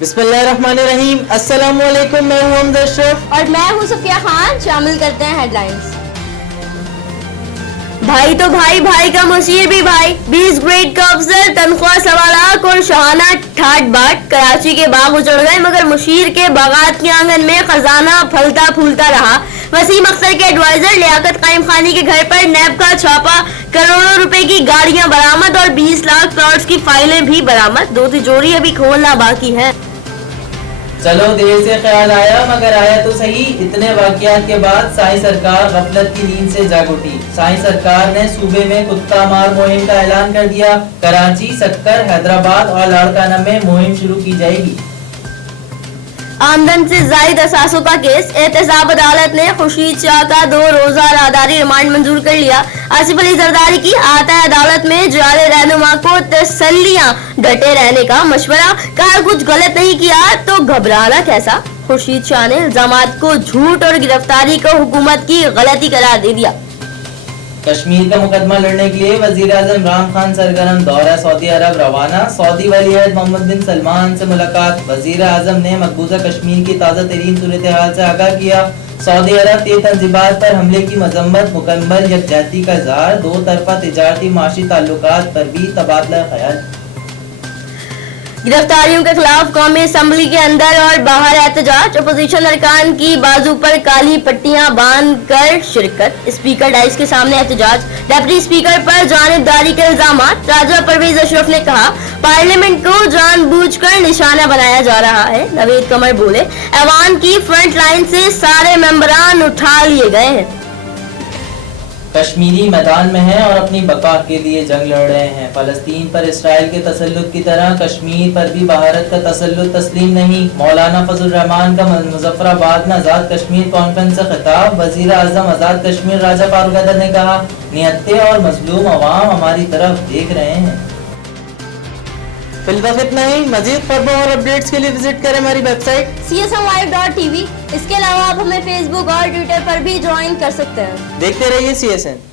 بسم اللہ الرحمن الرحیم. السلام علیکم. میں ہوں حمزہ اشرف اور میں ہوں صفیہ خان. شامل کرتے ہیں ہیڈ لائنز. بھائی تو بھائی کا مشیر بھی بھائی. 20 گریڈ کا افسر، تنخواہ 1.25 لاکھ اور شاہانہ ٹھاٹ باٹ. کراچی کے باغ اجڑ گئے مگر مشیر کے باغات کے آنگن میں خزانہ پھلتا پھولتا رہا. وسیم اختر کے ایڈوائزر لیاقت قائم خانی کے گھر پر نیب کا چھاپا. کروڑوں روپے کی گاڑیاں برآمد اور 20 لاکھ کروڑ کی فائلیں بھی برآمد. 2 تجوری ابھی کھولنا باقی ہے. چلو دیر سے خیال آیا مگر آیا تو صحیح. اتنے واقعات کے بعد سائیں سرکار غفلت کی نیند سے جاگ اٹھی. سائیں سرکار نے صوبے میں کتا مار مہم کا اعلان کر دیا. کراچی، سکر، حیدرآباد اور لاڑکانہ میں مہم شروع کی جائے گی. آمدن سے زائد اثاثوں کا کیس. احتساب عدالت نے خورشید شاہ کا 2 روزہ رہداری ریمانڈ منظور کر لیا. آصف علی زرداری کی آتا ہے عدالت میں جعل رہنما کو تسلیاں. ڈٹے رہنے کا مشورہ. کہا کچھ غلط نہیں کیا تو گھبرانا کیسا. خورشید شاہ نے الزامات کو جھوٹ اور گرفتاری کو حکومت کی غلطی قرار دے دیا. کشمیر کا مقدمہ لڑنے کے لیے وزیر اعظم عمران خان سرگرم. دورہ سعودی عرب روانہ. سعودی ولی عہد محمد بن سلمان سے ملاقات. وزیر اعظم نے مقبوضہ کشمیر کی تازہ ترین صورتحال سے آگاہ کیا. سعودی عرب کے تنصیبات پر حملے کی مذمت. مکمل یکجہتی کا اظہار. 2 طرفہ تجارتی معاشی تعلقات پر بھی تبادلہ خیال. گرفتاریوں کے خلاف قومی اسمبلی کے اندر اور باہر احتجاج. اپوزیشن ارکان کی بازو پر کالی پٹیاں باندھ کر شرکت. اسپیکر ڈائس کے سامنے احتجاج. ڈپٹی اسپیکر پر جانبداری کے الزامات. راجہ پرویز اشرف نے کہا پارلیمنٹ کو جان بوجھ کر نشانہ بنایا جا رہا ہے. نوید قمر بولے ایوان کی فرنٹ لائن سے سارے ممبران اٹھا لیے گئے ہیں. کشمیری میدان میں ہیں اور اپنی بقا کے لیے جنگ لڑ رہے ہیں. فلسطین پر اسرائیل کے تسلط کی طرح کشمیر پر بھی بھارت کا تسلط تسلیم نہیں. مولانا فضل الرحمان کا مظفر آباد میں آزاد کشمیر کانفرنس سے خطاب. وزیر اعظم آزاد کشمیر راجہ فاروق حیدر نے کہا نہتے اور مظلوم عوام ہماری طرف دیکھ رہے ہیں. فی الوقت اتنا ہی. مزید خبروں اور اپڈیٹس کے لیے وزٹ کریں ہماری ویب سائٹ csmlive.tv. اس کے علاوہ آپ ہمیں فیس بک اور ٹویٹر پر بھی جوائن کر سکتے ہیں. دیکھتے رہیے CSN.